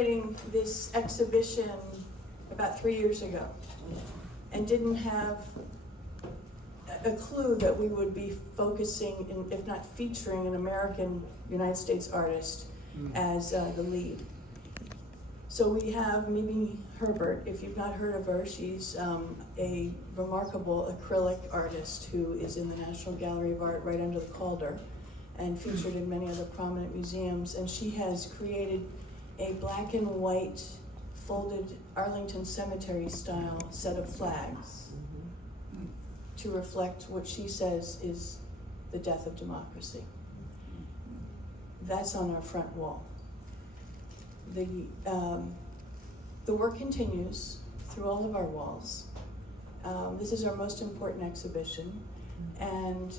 curating this exhibition about 3 years ago and didn't have a clue that we would be focusing, if not featuring, an American United States artist as the lead. So we have Mimi Herbert. If you've not heard of her, she's a remarkable acrylic artist who is in the National Gallery of Art right under the Calder and featured in many other prominent museums. And she has created a black and white folded Arlington Cemetery style set of flags to reflect what she says is the death of democracy. That's on our front wall. The work continues through all of our walls. This is our most important exhibition, and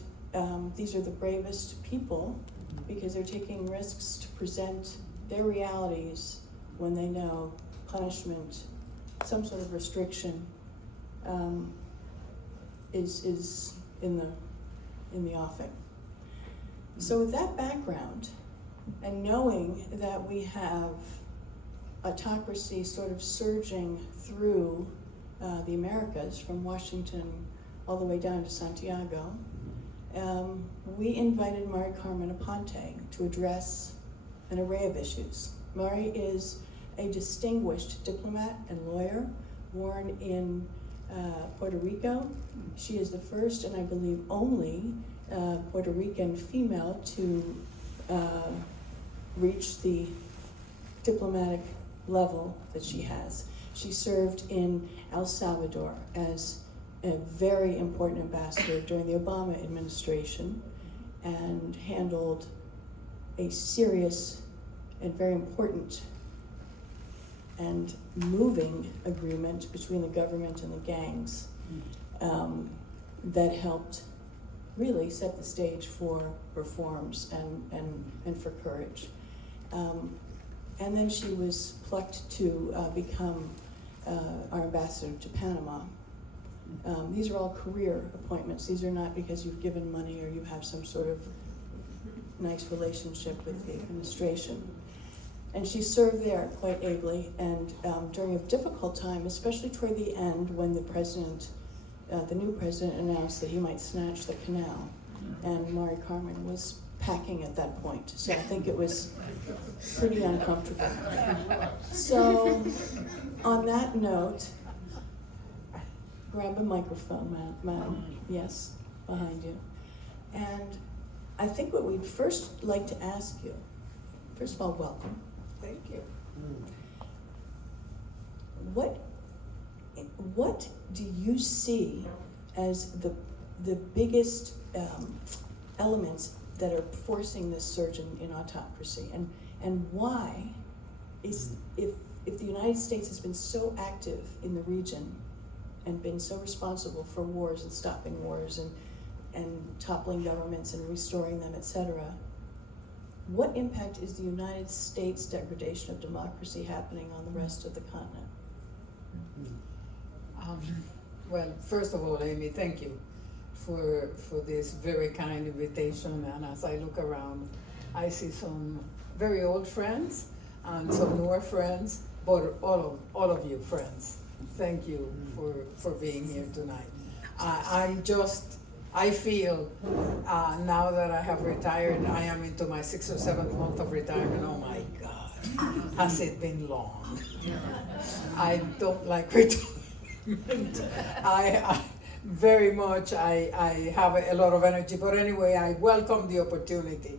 these are the bravest people because they're taking risks to present their realities when they know punishment, some sort of restriction is in the offing. So with that background, and knowing that we have autocracy sort of surging through the Americas, from Washington all the way down to Santiago, we invited Mari Carmen Aponte to address an array of issues. Mari is a distinguished diplomat and lawyer, born in Puerto Rico. She is the first, and I believe only, Puerto Rican female to reach the diplomatic level that she has. She served in El Salvador as a very important ambassador during the Obama administration and handled a serious and very important and moving agreement between the government and the gangs that helped really set the stage for reforms and for courage. And then she was plucked to become our ambassador to Panama. These are all career appointments. These are not because you've given money or you have some sort of nice relationship with the administration. And she served there quite ably, and during a difficult time, especially toward the end when the president, the new president, announced that he might snatch the canal, and Mari Carmen was packing at that point. So I think it was pretty uncomfortable. So on that note, grab a microphone, madam. Yes, behind you. And I think what we'd first like to ask you, first of all, welcome. Thank you. What do you see as the biggest elements that are forcing this surge in autocracy, and why is, if the United States has been so active in the region and been so responsible for wars and stopping wars and toppling governments and restoring them, etc., what impact is the United States' degradation of democracy happening on the rest of the continent? Well, first of all, Amy, thank you for this very kind invitation. And as I look around, I see some very old friends and some newer friends, but all of you friends. Thank you for being here tonight. I feel now that I have retired, I am into my 6th or 7th month of retirement. Oh my God, has it been long? I don't like retirement. I very much, I have a lot of energy, but anyway, I welcome the opportunity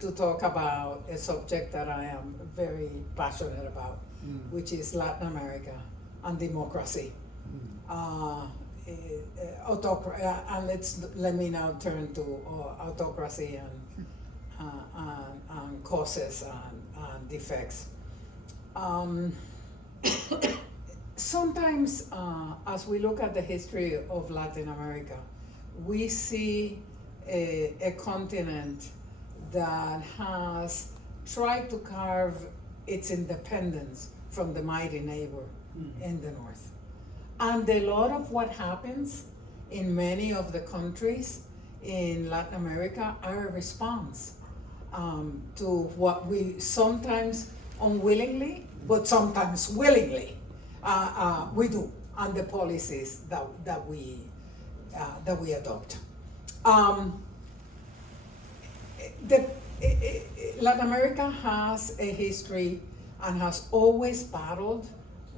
to talk about a subject that I am very passionate about, which is Latin America and democracy. And let me now turn to autocracy and causes and defects. Sometimes, as we look at the history of Latin America, we see a continent that has tried to carve its independence from the mighty neighbor in the north. And a lot of what happens in many of the countries in Latin America are a response to what we sometimes unwillingly but sometimes willingly we do on the policies that we adopt. Latin America has a history and has always battled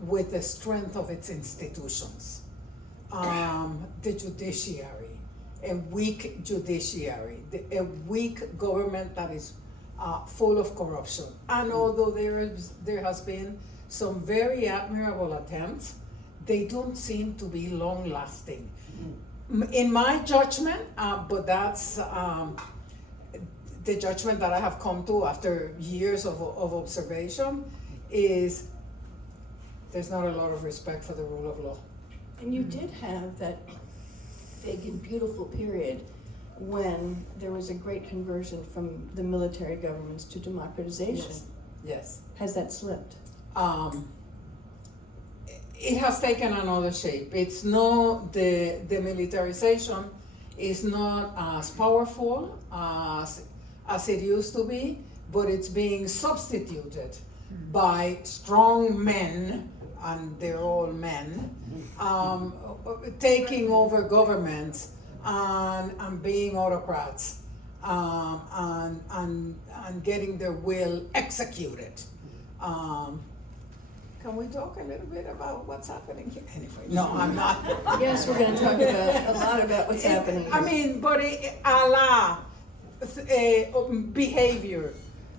with the strength of its institutions. The judiciary, a weak judiciary, a weak government that is full of corruption. And although there has been some very admirable attempts, they don't seem to be long lasting. In my judgment, but that's the judgment that I have come to after years of observation, is there's not a lot of respect for the rule of law. And you did have that big and beautiful period when there was a great conversion from the military governments to democratization. Yes. Has that slipped? It has taken another shape. It's not, the militarization is not as powerful as it used to be, but it's being substituted by strong men, and they're all men, taking over governments and being autocrats, and getting their will executed. Can we talk a little bit about what's happening here? Anyway, no, I'm not. Yes, we're going to talk about a lot about what's happening. I mean, but behavior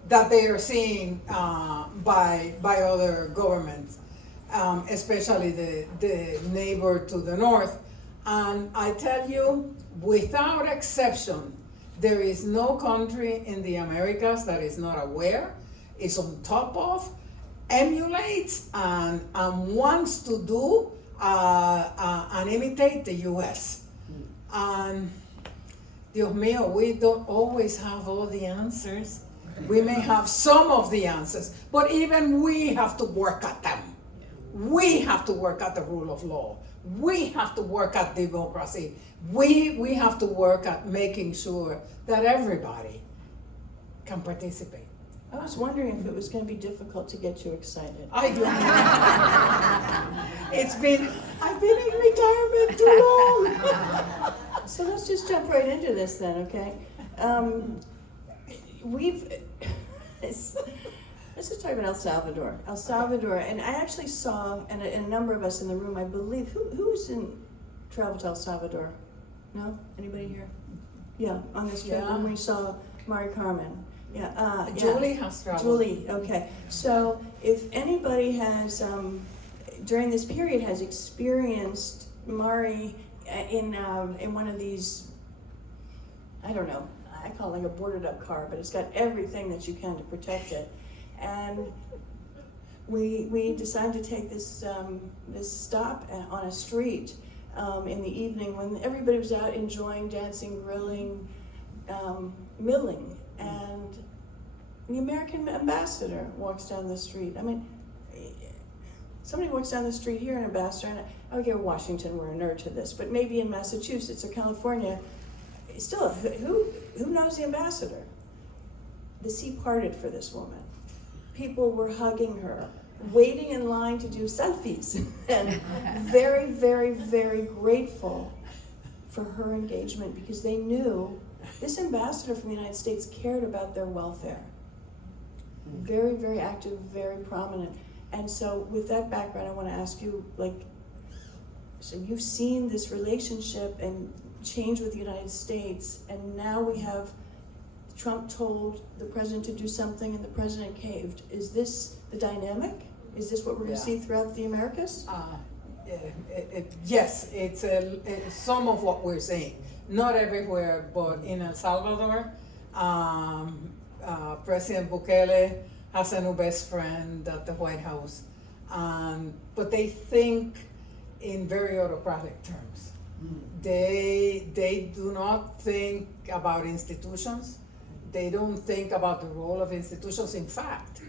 that they are seeing by other governments, especially the neighbor to the north. And I tell you, without exception, there is no country in the Americas that is not aware, is on top of, emulates, and wants to do and imitate the US. And Dios mío, we don't always have all the answers. We may have some of the answers, but even we have to work at them. We have to work at the rule of law. We have to work at democracy. We have to work at making sure that everybody can participate. I was wondering if it was going to be difficult to get you excited. I do. I've been in retirement too long. So let's just jump right into this then, okay? Let's just talk about El Salvador. El Salvador, and I actually saw, and a number of us in the room, I believe, who's traveled to El Salvador? No? Anybody here? Yeah, on this trip when we saw Mari Carmen. Yeah, Julie has traveled. Julie, okay. So if anybody has, during this period, has experienced Mari in one of these, I don't know, I call it like a boarded up car, but it's got everything that you can to protect it. And we decided to take this stop on a street in the evening when everybody was out enjoying, dancing, grilling, milling, and the American ambassador walks down the street. I mean, somebody walks down the street here, an ambassador, and okay, Washington, we're inert to this, but maybe in Massachusetts or California, still, who knows the ambassador? The sea parted for this woman. People were hugging her, waiting in line to do selfies, and very, very, very grateful for her engagement because they knew this ambassador from the United States cared about their welfare. Very, very active, very prominent. And so with that background, I want to ask you, so you've seen this relationship and change with the United States, and now we have Trump told the president to do something and the president caved. Is this the dynamic? Is this what we're going to see throughout the Americas? Yes, it's some of what we're seeing. Not everywhere, but in El Salvador, President Bukele has a new best friend at the White House, but they think in very autocratic terms. They do not think about institutions. They don't think about the role of institutions. In fact,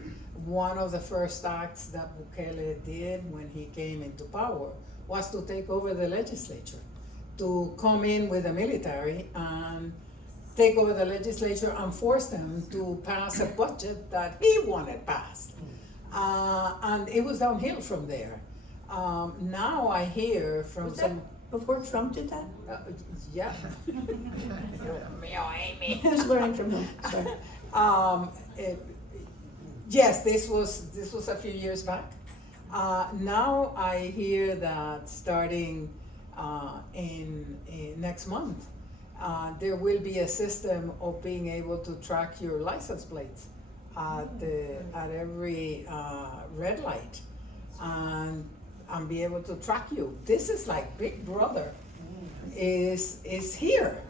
one of the first acts that Bukele did when he came into power was to take over the legislature, to come in with the military and take over the legislature and force them to pass a budget that he wanted passed. And it was downhill from there. Now I hear from Was that some. before Trump did that? Yeah. I was learning from him, sorry. Yes, this was a few years back. Now I hear that starting in next month, there will be a system of being able to track your license plates at every red light, and be able to track you. This is like Big Brother is here,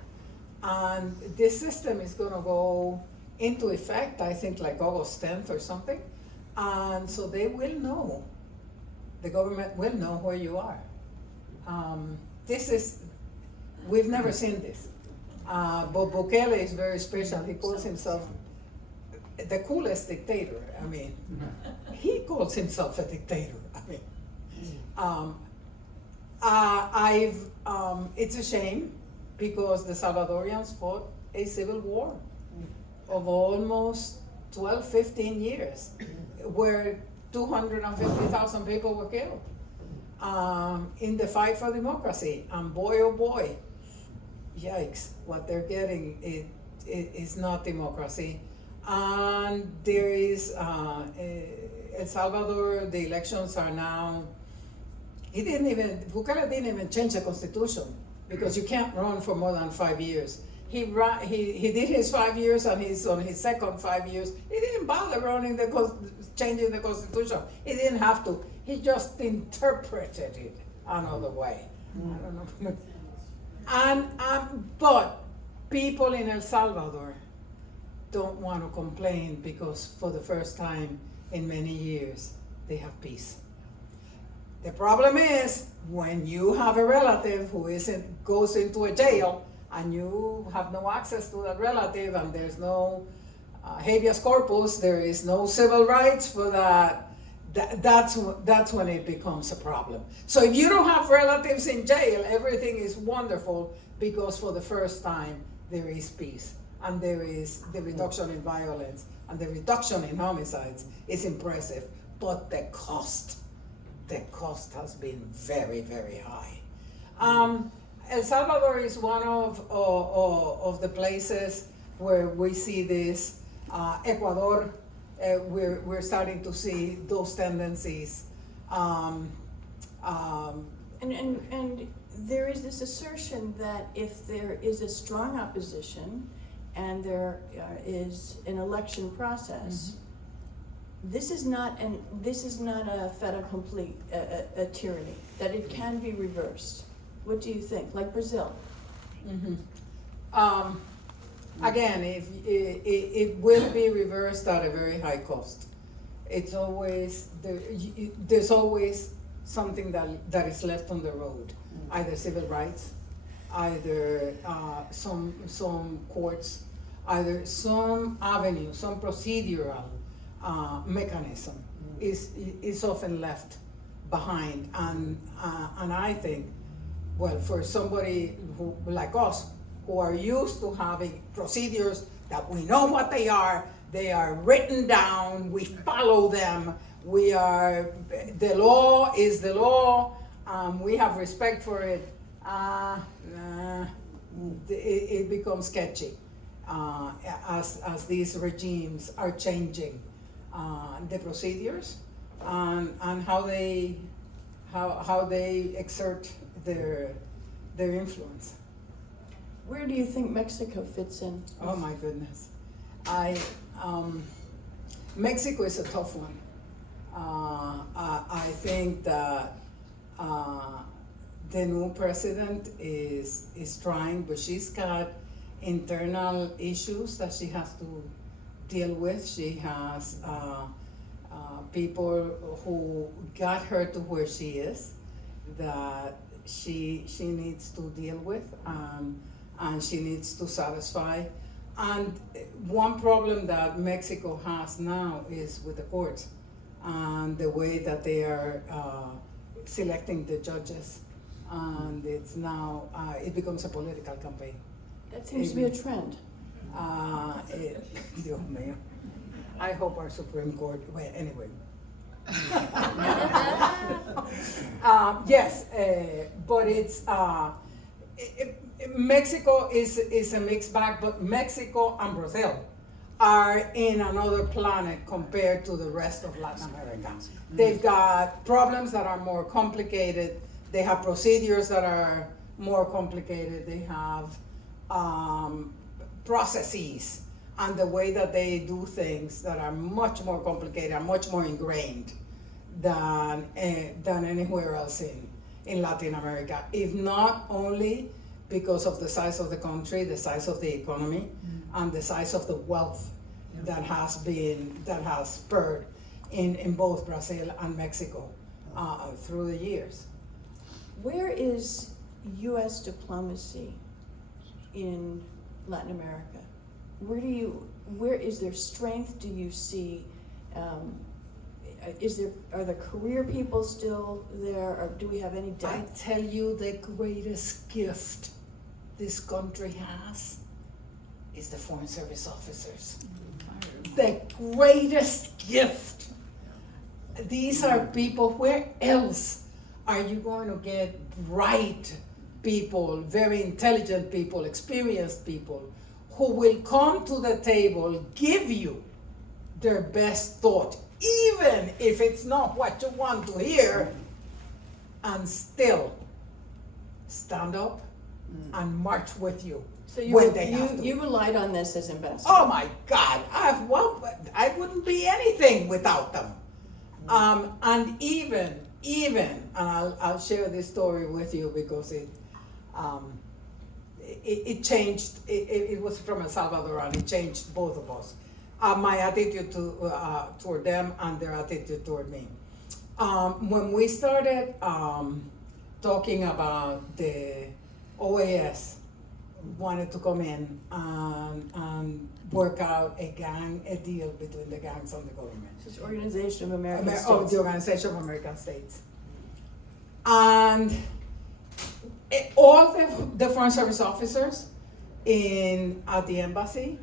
and this system is going to go into effect, I think, like August 10th or something, and so they will know. The government will know where you are. We've never seen this. But Bukele is very special. He calls himself the coolest dictator. I mean, he calls himself a dictator. I mean, it's a shame because the Salvadorians fought a civil war of almost 12, 15 years where 250,000 people were killed in the fight for democracy. And boy, oh boy, yikes, what they're getting is not democracy. And there is, El Salvador, the elections are now, Bukele didn't even change the constitution because you can't run for more than 5 years. He did his 5 years, and he's on his second 5 years. He didn't bother changing the constitution. He didn't have to. He just interpreted it another way. I don't know. But people in El Salvador don't want to complain because for the first time in many years they have peace. The problem is when you have a relative who goes into a jail and you have no access to that relative and there's no habeas corpus, there is no civil rights for that, that's when it becomes a problem. So if you don't have relatives in jail, everything is wonderful because for the first time there is peace and there is the reduction in violence and the reduction in homicides is impressive, but the cost has been very, very high. El Salvador is one of the places where we see this. Ecuador, we're starting to see those tendencies. And there is this assertion that if there is a strong opposition and there is an election process, this is not a fait accompli, a tyranny, that it can be reversed. What do you think? Like Brazil? Again, it will be reversed at a very high cost. It's always there's always something that is left on the road, either civil rights, either some courts, either some avenue, some procedural mechanism is often left behind, and I think, well, for somebody who like us, who are used to having procedures that we know what they are written down, we follow them, the law is the law, we have respect for it, it becomes sketchy as these regimes are changing the procedures and how they exert their influence. Where do you think Mexico fits in? Oh my goodness. Mexico is a tough one. I think that the new president is trying, but she's got internal issues that she has to deal with. She has people who got her to where she is that she needs to deal with, and she needs to satisfy. And one problem that Mexico has now is with the courts and the way that they are selecting the judges. And it's now, it becomes a political campaign. That seems to be a trend. Dios mío. I hope our Supreme Court, well, anyway, Yes, but it's Mexico is a mixed bag, but Mexico and Brazil are in another planet compared to the rest of Latin America. They've got problems that are more complicated. They have procedures that are more complicated. They have processes and the way that they do things that are much more complicated and much more ingrained than anywhere else in Latin America. If not only because of the size of the country, the size of the economy, and the size of the wealth that has spurred in both Brazil and Mexico through the years. Where is U.S. diplomacy in Latin America? Where is there strength? Do you see, are the career people still there, or do we have any I depth? tell you, the greatest gift this country has is the Foreign Service officers. The greatest gift. These are people, where else are you going to get bright people, very intelligent people, experienced people, who will come to the table, give you their best thought, even if it's not what you want to hear, and still stand up and march with you So when they have to. you relied on this as ambassador? Oh my God, I wouldn't be anything without them. And even, and I'll share this story with you because it changed. It was from El Salvador, and it changed both of us. My attitude toward them and their attitude toward me. When we started talking about the OAS wanted to come in and work out a deal between the gangs and the government. This is Organization of American States. Of the Organization of American States. And all the Foreign Service officers at the embassy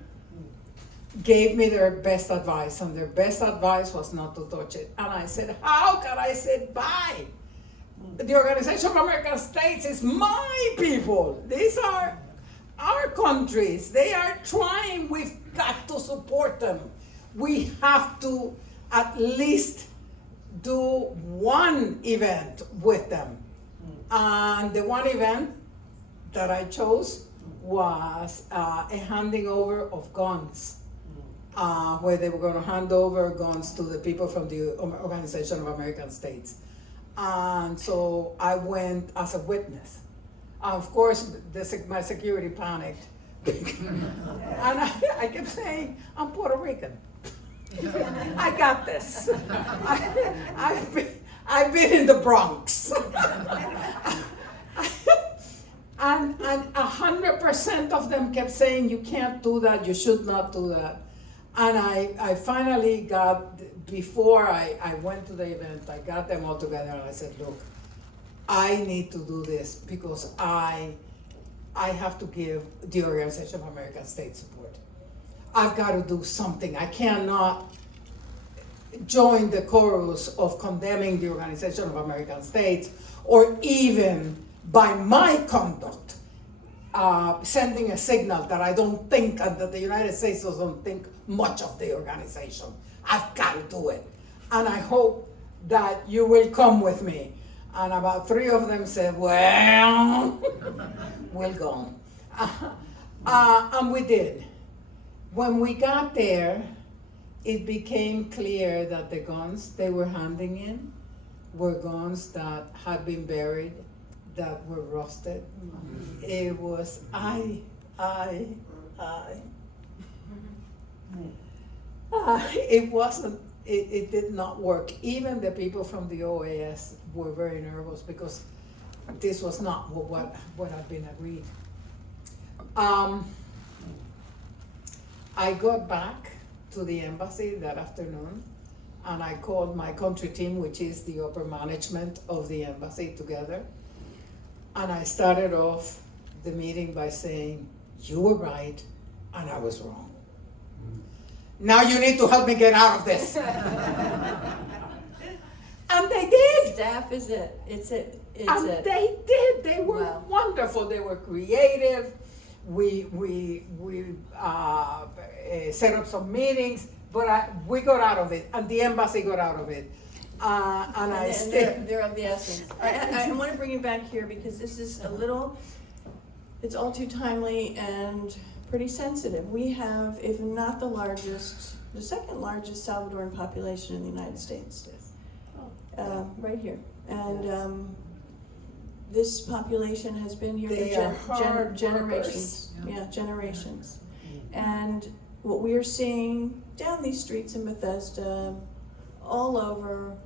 gave me their best advice, and their best advice was not to touch it. And I said, how can I say bye? The Organization of American States is my people. These are our countries. They are trying. We've got to support them. We have to at least do one event with them. And the one event that I chose was a handing over of guns, where they were going to hand over guns to the people from the Organization of American States. And so I went as a witness. Of course, my security panicked. And I kept saying, I'm Puerto Rican. I got this. I've been in the Bronx. And 100% of them kept saying, you can't do that, you should not do that. And I finally got, before I went to the event, I got them all together and I said, look, I need to do this because I have to give the Organization of American States support. I've got to do something. I cannot join the chorus of condemning the Organization of American States, or even by my conduct, sending a signal that I don't think, and that the United States doesn't think much of the organization. I've got to do it. And I hope that you will come with me. And about 3 of them said, well, we'll go. And we did. When we got there, it became clear that the guns they were handing in were guns that had been buried, that were rusted. It was it wasn't, it did not work. Even the people from the OAS were very nervous because this was not what had been agreed. I got back to the embassy that afternoon, and I called my country team, which is the upper management of the embassy, together. And I started off the meeting by saying, you were right, and I was wrong. Now you need to help me get out of this. staff is it. It's it. It's And it. they did. They were Wow. wonderful. They were creative. We set up some meetings, but we got out of it, and the embassy got out of it. And I stayed. They're of the essence. I want to bring you back here because this is a little, it's all too timely and pretty sensitive. We have, if not the largest, the second largest Salvadoran population in the United States. Right here. And this population has been here They are hard generations. workers. Yeah, generations. And what we are seeing down these streets in Bethesda, all over,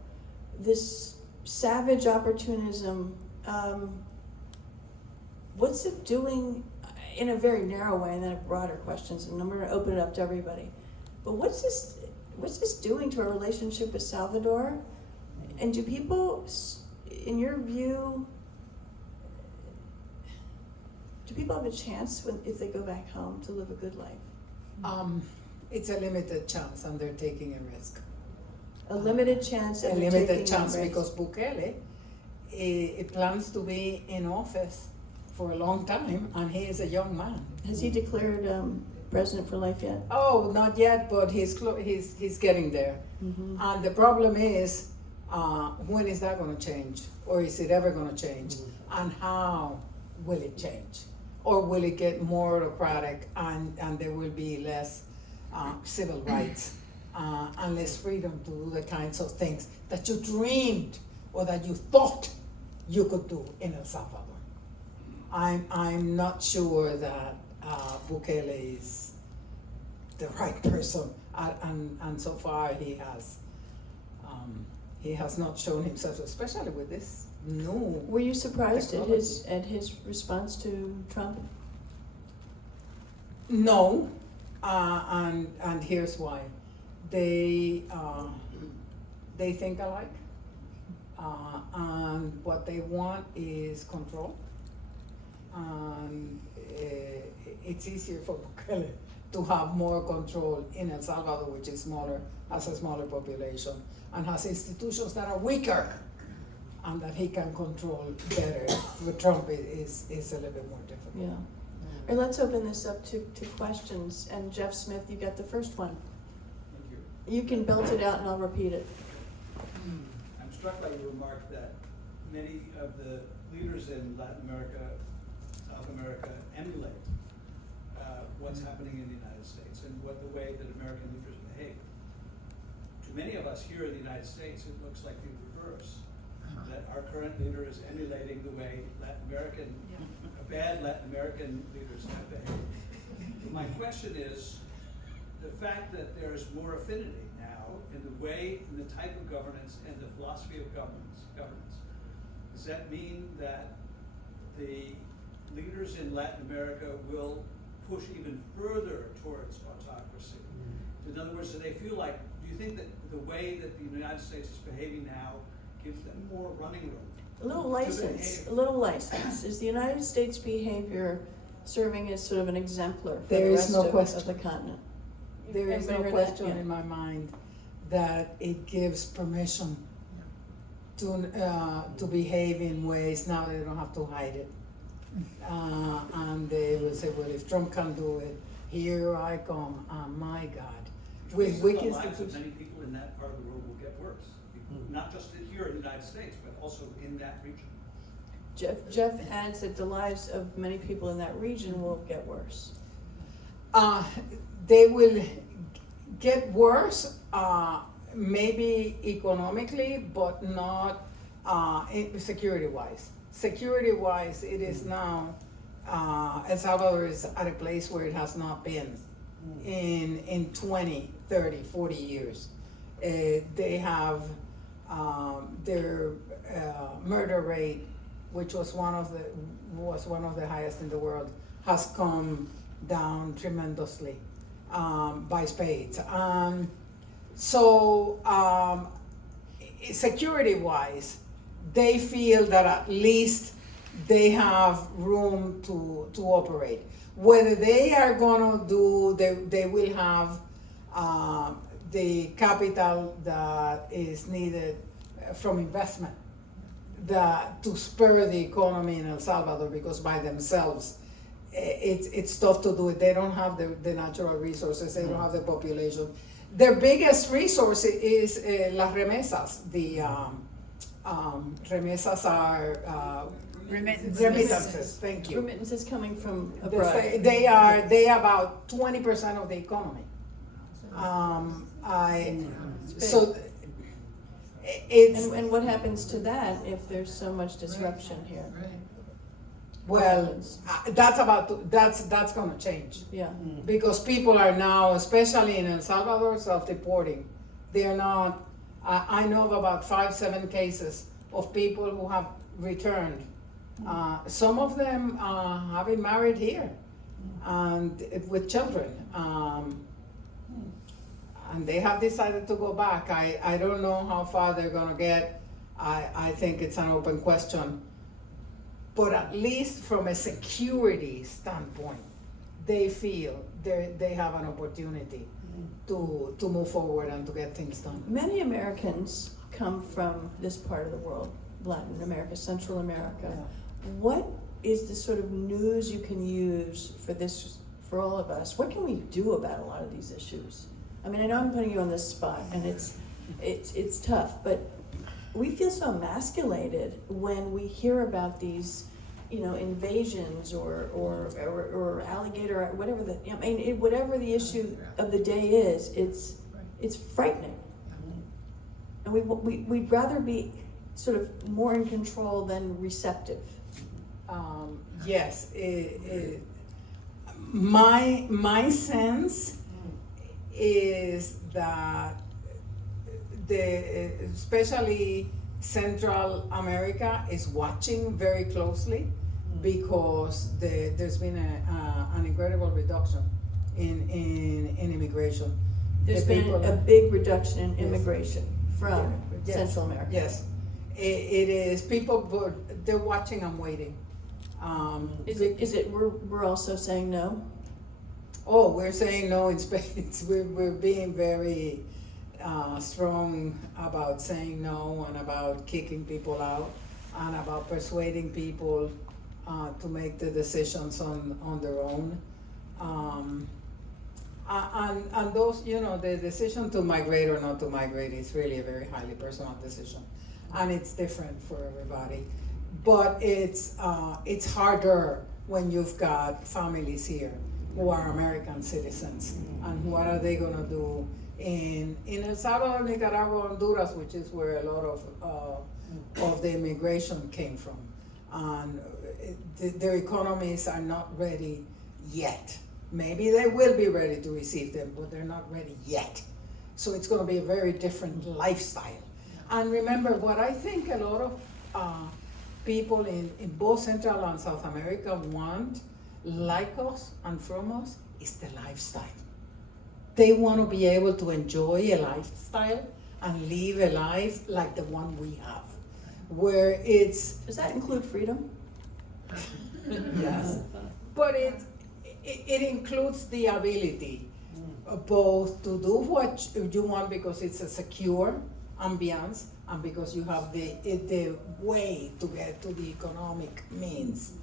this savage opportunism, what's it doing in a very narrow way, and then broader questions, and I'm going to open it up to everybody. But what's this doing to our relationship with Salvador? And do people, in your view, do people have a chance if they go back home to live a good life? It's a limited chance, and they're taking a risk. A limited chance, A and they're limited taking chance a risk. because Bukele it plans to be in office for a long time, and he is a young man. Has he declared president for life yet? Oh, not yet, but he's getting there. Mm-hmm. And the problem is, when is that going to change, or is it ever going to change, and how will it change, or will it get more autocratic and there will be less civil rights and less freedom to do the kinds of things that you dreamed or that you thought you could do in El Salvador. I'm not sure that Bukele is the right person, and so far he has not shown himself, especially with this new. Were you surprised at technology. his response to Trump? No, and here's why. They think alike, and what they want is control. And it's easier for Bukele to have more control in El Salvador, which is smaller, has a smaller population, and has institutions that are weaker, and that he can control better. For Trump, is a little bit more difficult. Yeah. All right, let's open this up to questions. And Jeff Smith, you got the first one. Thank you. You can belt it out and I'll repeat it. I'm struck by your remark that many of the leaders in Latin America, South America, emulate what's happening in the United States and what the way that American leaders behave. To many of us here in the United States, it looks like the reverse, that our current leader is emulating the way bad Latin American leaders have behaved. My question is, the fact that there's more affinity now in the way, in the type of governance and the philosophy of governance, does that mean that the leaders in Latin America will push even further towards autocracy? In other words, do they feel like, do you think that the way that the United States is behaving now gives them more running room? A little license. Is the United States behavior serving as sort of an exemplar for There the is rest no of question. the continent? There is no Everybody heard question that? Yeah. in my mind that it gives permission to behave in ways now they don't have to hide it. And they will say, well, if Trump can do it, here I come, my God. With weak The lives of institutions. many people in that part of the world will get worse, not just here in the United States, but also in that region. Jeff adds that the lives of many people in that region will get worse. They will get worse, maybe economically, but not security-wise. Security-wise, it is now, El Salvador is at a place where it has not been in 20, 30, 40 years. They have their murder rate, which was one of the highest in the world, has come down tremendously by spades. So security-wise, they feel that at least they have room to operate. Whether they are gonna they will have the capital that is needed from investment to spur the economy in El Salvador, because by themselves, it's tough to do it. They don't have the natural resources, they don't have the population. Their biggest resource is las remesas. The remesas are remittances. Thank you. Remittances coming from abroad. They are about 20% of the economy. So it's And what happens to that if there's so much disruption here? well, that's going to change. Yeah. Because people are now, especially in El Salvador, self-deporting. They are not, I know of about 5-7 cases of people who have returned. Some of them have been married here and with children. And they have decided to go back. I don't know how far they're gonna get. I think it's an open question. But at least from a security standpoint, they feel they have an opportunity to move forward and to get things done. Many Americans come from this part of the world, Latin America, Central America. Yeah. What is the sort of news you can use for all of us? What can we do about a lot of these issues? I mean, I know I'm putting you on this spot, and it's tough, but we feel so emasculated when we hear about these, invasions or alligator, whatever whatever the issue of the day is. It's frightening, and we'd rather be sort of more in control than receptive. Yes, my sense is that especially Central America is watching very closely, because there's been an incredible reduction in immigration. There's been a big reduction in immigration from Yes. Central America. Yes, it is. People, they're watching and waiting. Is it we're also saying no? Oh, we're saying no in spades. We're being very strong about saying no, and about kicking people out, and about persuading people to make the decisions on their own. And those, the decision to migrate or not to migrate is really a very highly personal decision, and it's different for everybody. But it's harder when you've got families here who are American citizens, and what are they gonna do in El Salvador, Nicaragua, Honduras, which is where a lot of the immigration came from, and their economies are not ready yet. Maybe they will be ready to receive them, but they're not ready yet. So it's gonna be a very different lifestyle. And remember, what I think a lot of people in both Central and South America want, like us and from us, is the lifestyle. They want to be able to enjoy a lifestyle and live a life like the one we have, where Does that include freedom? yes, but it includes the ability both to do what you want, because it's a secure ambiance, and because you have the way to get to the economic means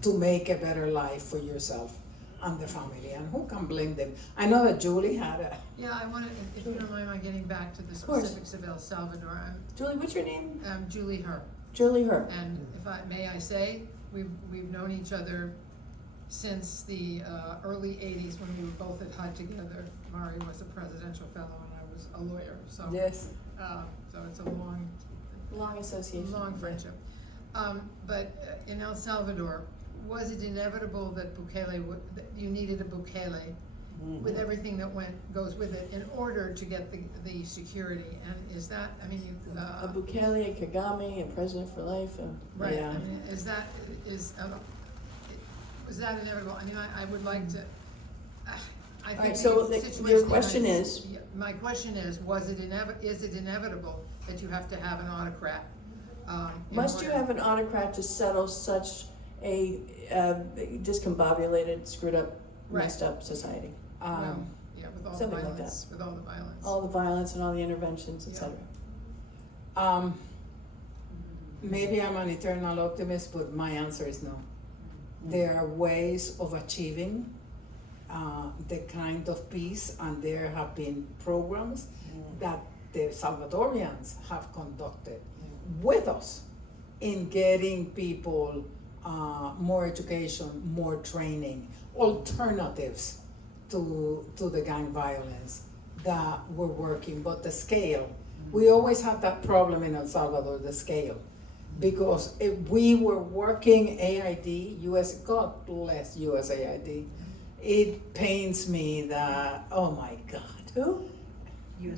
to make a better life for yourself and the family. And who can blame them? I know that Julie had a... Yeah, I wanted, if you don't mind my getting back to the course. specifics of El Salvador. Julie, what's your name? I'm Julie Herr, Julie Herr. and may I say, we've known each other since the early '80s, when we were both at HUD together. Mari was a presidential fellow and I was a lawyer, so. Yes. So it's a long Association. long friendship. But in El Salvador, was it inevitable that that you needed a Bukele with everything that goes with it in order to get the security? And is that, I mean, a Bukele, a Kagame, a president for life. right? Yeah. I mean, was that inevitable? I mean, I would like to. I think right, so the your situation question tonight is? Yeah, my question is it inevitable that you have to have an autocrat? Must you have an autocrat to settle such a discombobulated, screwed up, messed up society? Well, yeah, with all the something like violence, with all the violence. All the violence and all the interventions, etc. maybe I'm an eternal optimist, but my answer is no. There are ways of achieving the kind of peace, and there have been programs that the Salvadorians have conducted with us in getting people more education, more training, alternatives to the gang violence that we're working. But the scale, we always had that problem in El Salvador, the scale. Because if we were working AID, God bless USAID, it pains me that, oh my God. Who? Too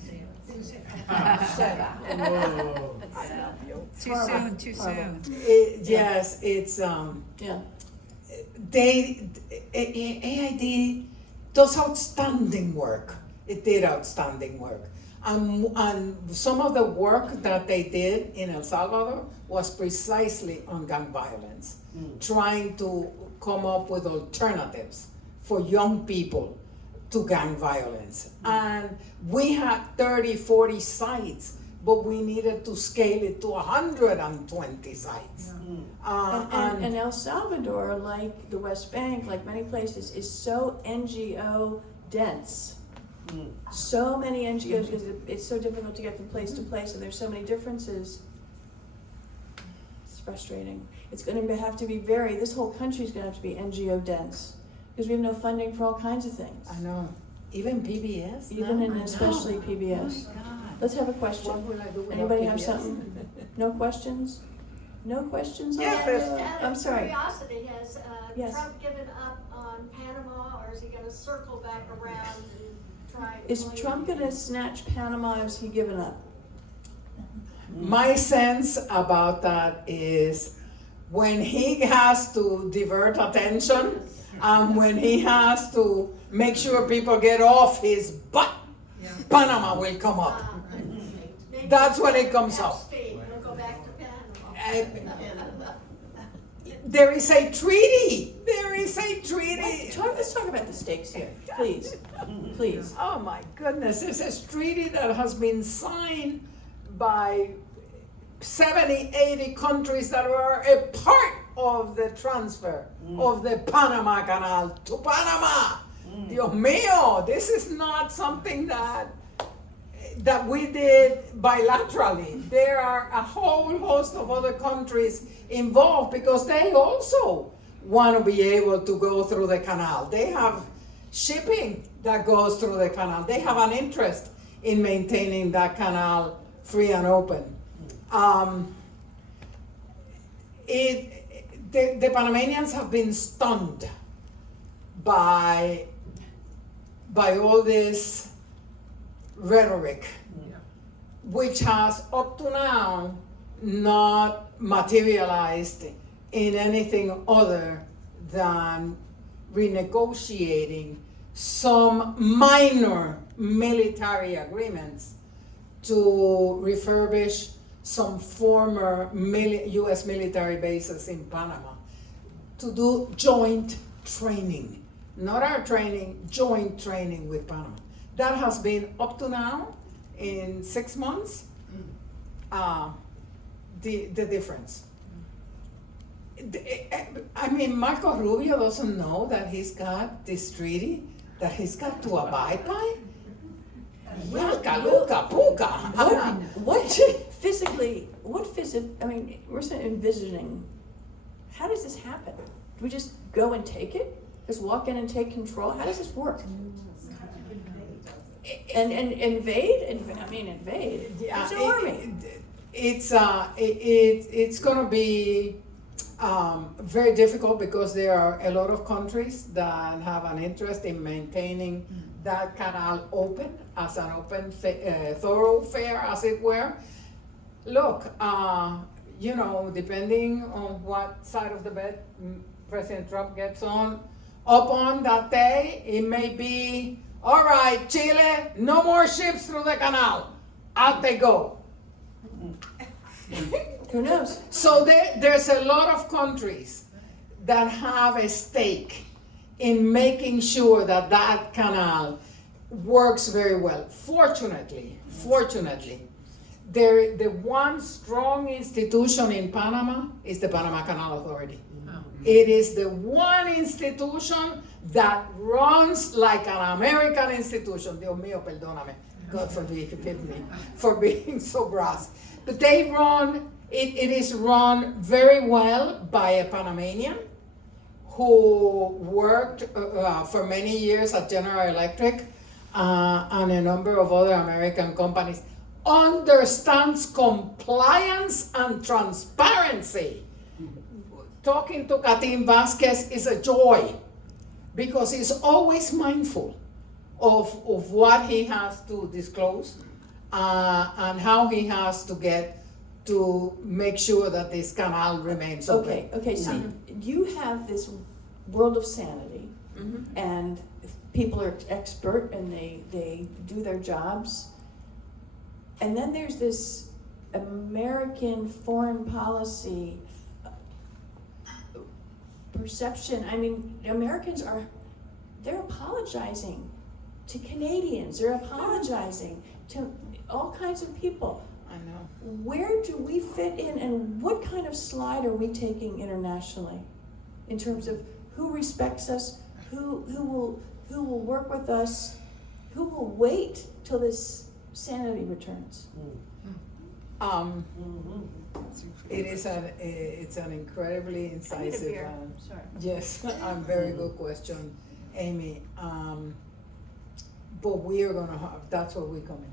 soon, too soon. Yes, it's, Yeah. AID does outstanding work. It did outstanding work. And some of the work that they did in El Salvador was precisely on gang violence, trying to come up with alternatives for young people to gang violence. And we had 30, 40 sites, but we needed to scale it to 120 sites. And El Salvador, like the West Bank, like many places, is so NGO dense. So many NGOs, because it's so difficult to get from place to place, and there's so many differences. It's frustrating. It's going to have to be this whole country's going to have to be NGO dense, because we have no funding for all kinds of things. I know, even PBS. Even and I especially know. PBS. Oh my God. Let's have a question. What will I do without Anybody have PBS? something? No questions? No questions? Yes, Oh, there's- I'm sorry. Curiosity, has Yes. Trump given up on Panama, or is he gonna circle back around and try? and Is claim- Trump going to snatch Panama, or is he giving up? My sense about that is when he has to divert attention and when he has to make sure people get off his butt, Yeah. Panama will come up. Maybe That's when it comes half up. speed, we'll go back to Panama. There is a treaty. There is a treaty. Let's talk about the stakes here, please. Please. Oh my goodness, this is a treaty that has been signed by 70, 80 countries that were a part of the transfer of the Panama Canal to Panama. Dios mío, this is not something that we did bilaterally. There are a whole host of other countries involved because they also want to be able to go through the canal. They have shipping that goes through the canal. They have an interest in maintaining that canal free and open. The Panamanians have been stunned by all this rhetoric, which has up to now not materialized in anything other than renegotiating some minor military agreements to refurbish some former US military bases in Panama to do joint training, not our training, joint training with Panama. That has been up to now, in 6 months, the difference. I mean, Marco Rubio doesn't know that he's got this treaty that he's got to abide by? Yaka, luka, puka. What physically, I mean, we're envisioning, how does this happen? Do we just go and take it? Just walk in and take control? How does this work? And invade? Invade. It's an army. It's going to be very difficult because there are a lot of countries that have an interest in maintaining that canal open as an open thoroughfare, as it were. Look, depending on what side of the bed President Trump gets up on that day, it may be, all right, Chile, no more ships through the canal. Out they go. Who knows? So there's a lot of countries that have a stake in making sure that that canal works very well. Fortunately, the one strong institution in Panama is the Panama Canal Authority. Oh. It is the one institution that runs like an American institution. Dios mío, perdóname. God forgive me for being so brass. But they run, it is run very well by a Panamanian who worked for many years at General Electric and a number of other American companies, understands compliance and transparency. Talking to Katin Vasquez is a joy because he's always mindful of what he has to disclose and how he has to get to make sure that this canal remains open. Okay, so you have this world of sanity, and people are expert and they do their jobs. And then there's this American foreign policy perception. I mean, Americans they're apologizing to Canadians, they're apologizing to all kinds of people. I know. Where do we fit in, and what kind of slide are we taking internationally in terms of who respects us, who will work with us, who will wait till this sanity returns? It's an incredibly incisive. Sorry. Yes, a very good question, Amy. But we are gonna have. That's where we come in.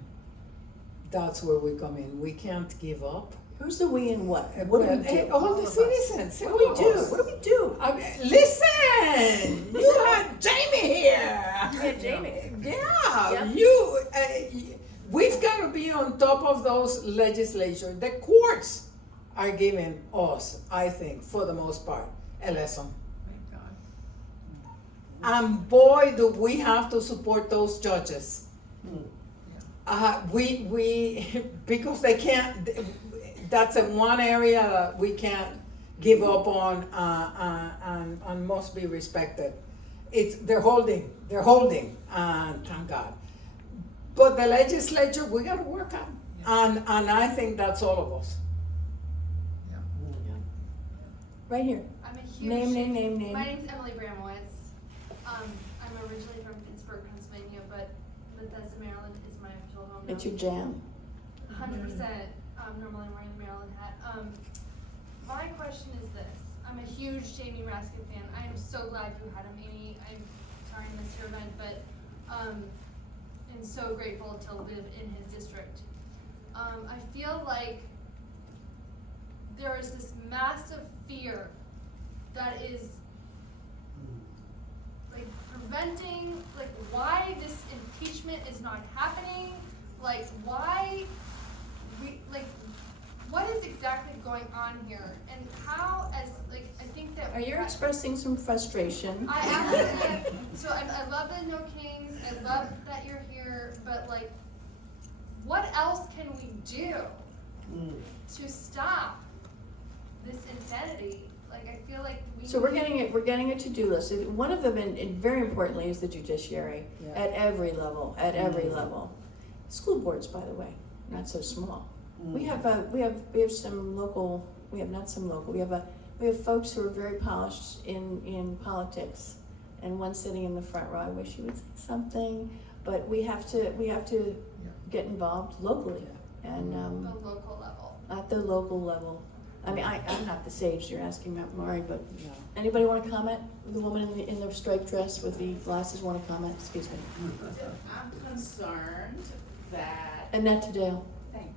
That's where we come in. We can't give up. Who's the we and what? What do we do? All the citizens. What do we do? What do we do? Listen, you had Jamie here. Yeah, Jamie. Yeah, Yep. we've got to be on top of those legislation. The courts are giving us, I think, for the most part, a lesson. Thank God. And boy, do we have to support those judges. We because they can't. That's a one area that we can't give up on, and must be respected. They're holding, thank God. But the legislature, we got to work on, and I think that's all of us. Right here. I'm a huge. Name. My name's Emily Bramowitz. I'm originally from Pittsburgh, Pennsylvania, but Bethesda, Maryland is my actual home. It's your jam. 100%. Normally I'm wearing the Maryland hat. My question is this. I'm a huge Jamie Raskin fan. I am so glad you had him, Amy. I'm sorry I missed your event, but and so grateful to live in his district. I feel like there is this massive fear that is like preventing, like why this impeachment is not happening, like why we, like what is exactly going on here, and how, as like I think that Are you expressing some frustration? I actually so I love the No Kings, I love that you're here, but like what else can we do to stop this insanity? Like I feel like we So we're getting a to-do list. One of them, and very importantly, is the judiciary at every level. School boards, by the way, not so small. We have some local. We have folks who are very polished in politics, and one sitting in the front row. I wish he would say something, but we have to get involved locally and the local level. at the local level. I mean, I'm not the sage you're asking about, Mari, but No. anybody want to comment? The woman in the striped dress with the glasses want to comment? Excuse me. I'm concerned that, Annette Tadeo thank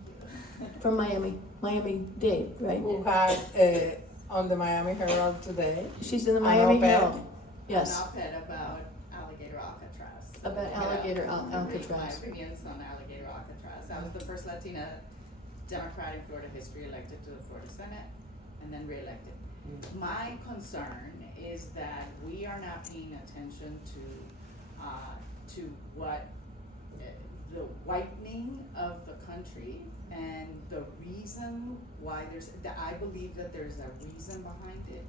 you, from Miami-Dade, right? Who had on the Miami Herald today. She's in the An Miami op-ed. Herald. an Yes, op-ed about alligator Alcatraz. about alligator Alcatraz. My opinions on alligator Alcatraz. I was the first Latina Democrat in Florida history elected to the Florida Senate and then reelected. My concern is that we are not paying attention to what the whitening of the country and the reason why I believe that there's a reason behind it,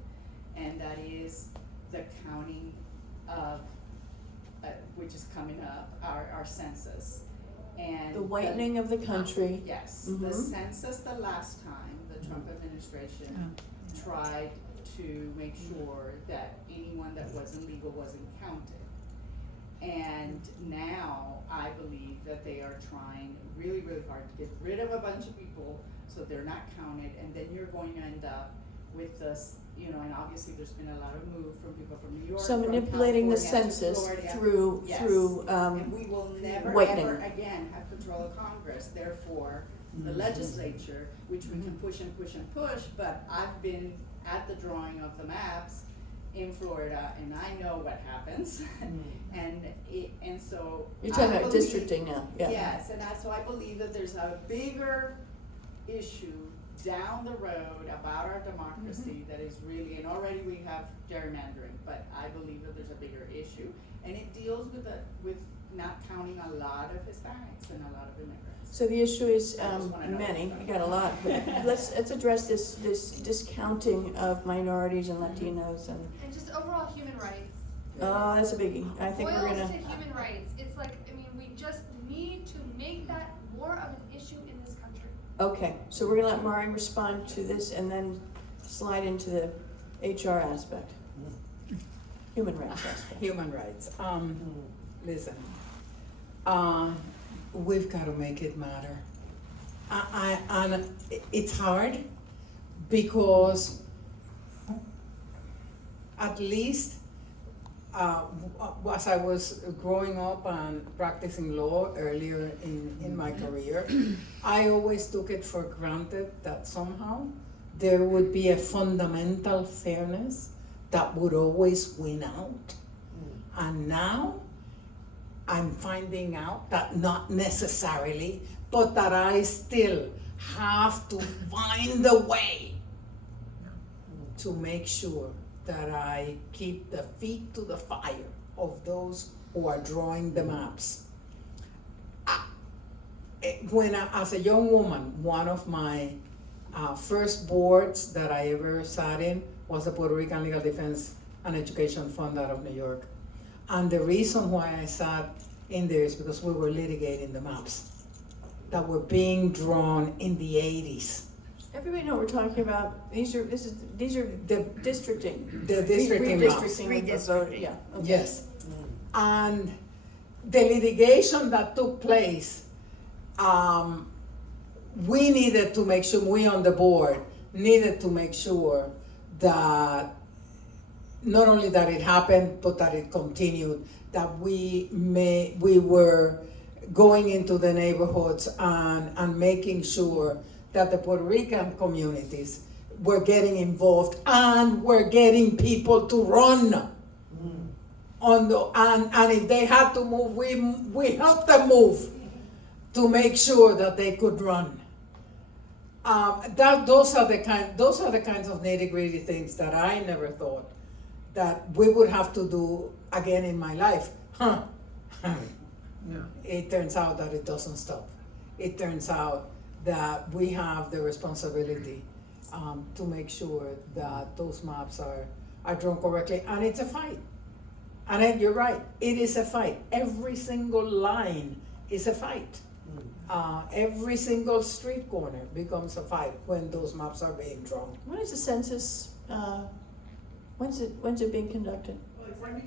and that is the counting of, which is coming up, our census. And The whitening of the country. Yes, Mhm. the census the last time, the Trump administration tried to make sure that anyone that wasn't legal wasn't counted. And now I believe that they are trying really, really hard to get rid of a bunch of people so they're not counted, and then you're going to end up with this, you know, and obviously there's been a lot of move from people from New York, So from manipulating the California to census Florida. through, Yes. through, And we will never, whitening. ever again have control of Congress, therefore, the Mm-hmm. legislature, which we can push and push and push, but I've been at the drawing of the maps in Florida, and I know what happens. And so. you're talking I about believe- districting now, yeah. Yes, and so I believe that there's a bigger issue down the road about our democracy that is really, and already we have gerrymandering, but I believe that there's a bigger issue. And it deals with not counting a lot of Hispanics and a lot of immigrants. So the issue is, I just wanna know many, that. you got a lot, but let's address this discounting of minorities and Latinos and, And just overall human rights. oh, that's a biggie. I think we're Boils gonna, to human rights. It's like, I mean, we just need to make that more of an issue in this country. okay, so we're gonna let Mari respond to this and then slide into the HR aspect. Human rights aspect. Human rights. Listen, we've got to make it matter. And it's hard because at least as I was growing up and practicing law earlier in my career, I always took it for granted that somehow there would be a fundamental fairness that would always win out. And now I'm finding out that not necessarily, but that I still have to find a way to make sure that I keep the feet to the fire of those who are drawing the maps. As a young woman, one of my first boards that I ever sat in was the Puerto Rican Legal Defense and Education Fund out of New York. And the reason why I sat in there is because we were litigating the maps that were being drawn in the 80s. Everybody know what we're talking about? These are the districting. The districting maps. Redistricting of the vote, yeah. Okay. Yes. And the litigation that took place, we needed to make sure, we on the board needed to make sure that not only that it happened, but that it continued, that we were going into the neighborhoods and making sure that the Puerto Rican communities were getting involved and were getting people to run. And if they had to move, we helped them move to make sure that they could run. Those are the kinds of nitty-gritty things that I never thought that we would have to do again in my life. It turns out that it doesn't stop. It turns out that we have the responsibility to make sure that those maps are drawn correctly, and it's a fight. And you're right, it is a fight. Every single line is a fight. Every single street corner becomes a fight when those maps are being drawn. When is the census, when's it being conducted?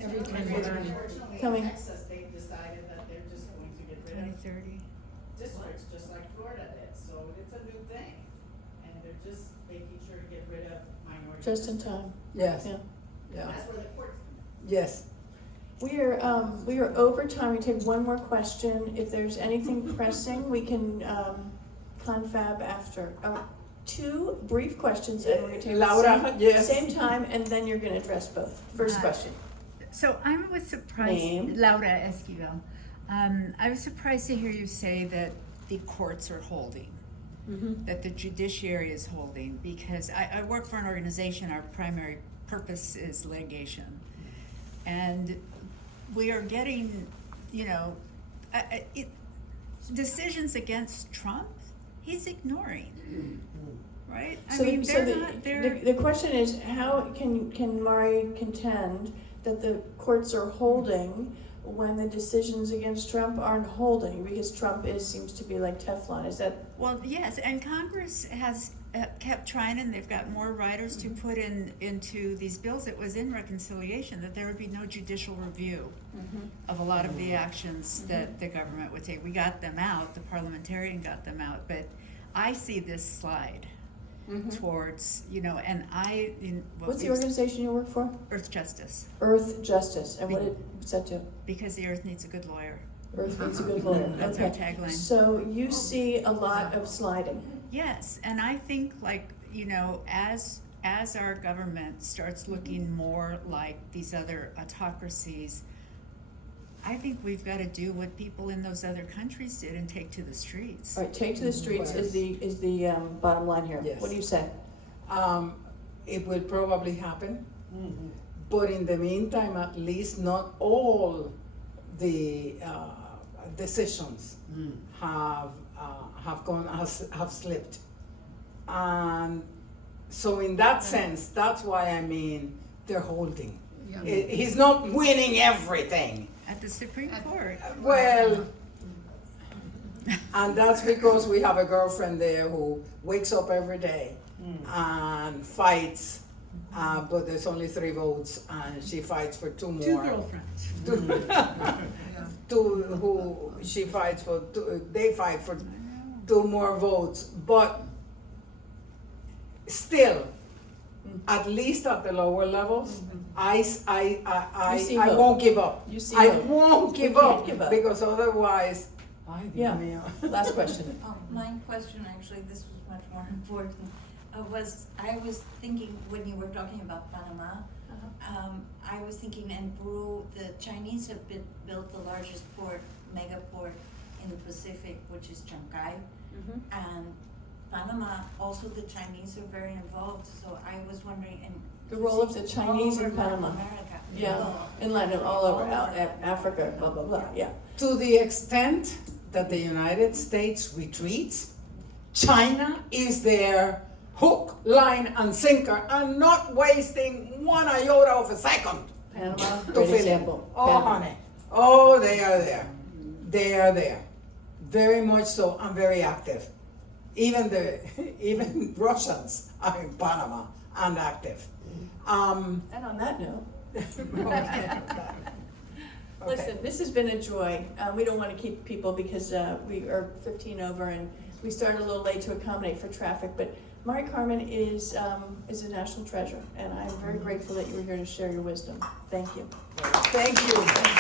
Every time. Unfortunately, Coming. in Texas, they've decided that they're just going to get rid of 2030. districts, just like Florida did, so it's a new thing. And they're just making sure to get rid of minority. Just in districts. time, Yes, yeah. yeah, That's where the courts come in. yes. We are over time. We take one more question. If there's anything pressing, we can confab after. Two brief questions, and we're gonna take Laura, the yes. same time, and then you're gonna address both. First question. So I was surprised, Name? Laura Esquivel. I was surprised to hear you say that the courts are holding, that the judiciary is holding, because I work for an organization, our primary purpose is litigation. And we are getting, decisions against Trump, he's ignoring, right? The question is, how can Mari contend that the courts are holding when the decisions against Trump aren't holding, because Trump seems to be like Teflon, is that? Well, yes, and Congress has kept trying, and they've got more writers to put into these bills. It was in reconciliation that there would be no judicial review of a lot of the actions that the government would take. We got them out, the parliamentarian got them out, but I see this slide towards, and What's the organization you work for? Earth Justice, Earth Justice, and what's that do? because the earth needs a good lawyer. Earth needs a good lawyer. That's Okay. our tagline. So you see a lot of sliding. Yes, and I think as our government starts looking more like these other autocracies, I think we've got to do what people in those other countries did and take to the streets. All right, take to the streets is the bottom line here. Yes. What do you say? It will probably happen, but in the meantime, at least not all the decisions have slipped, and so in that sense, that's why I mean they're holding. Yeah. He's not winning everything. At the Supreme Court. Well, and that's because we have a girlfriend there who wakes up every day and fights, but there's only 3 votes, and she fights for 2 more. 2 girlfriends. They fight for 2 more votes, but still, at least at the lower levels, I see I hope. won't give up. You see I hope. won't give can't up, give up. because otherwise, ay, Dios Yeah. mío. Last question. My question, actually, this was much more important, I was thinking, when you were talking about Panama, I was thinking in Peru, the Chinese have built the largest mega port in the Pacific, which is Chancay. And Panama, also the Chinese are very involved, so I was wondering, The role of the Chinese all in over Latin Panama. America. Yeah, in Latin, all over, Africa, blah, blah, blah, yeah. To the extent that the United States retreats, China is there hook, line, and sinker, and not wasting 1 iota of a second Panama, to great fill example. in. Oh, Panama. honey. Oh, they are there. They are there. Very much so, and very active. Even Russians are in Panama and active. And on that note, listen, this has been a joy. We don't want to keep people because we are 15 over and we started a little late to accommodate for traffic, but Mari Carmen is a national treasure, and I'm very grateful that you were here to share your wisdom. Thank you. Thank you.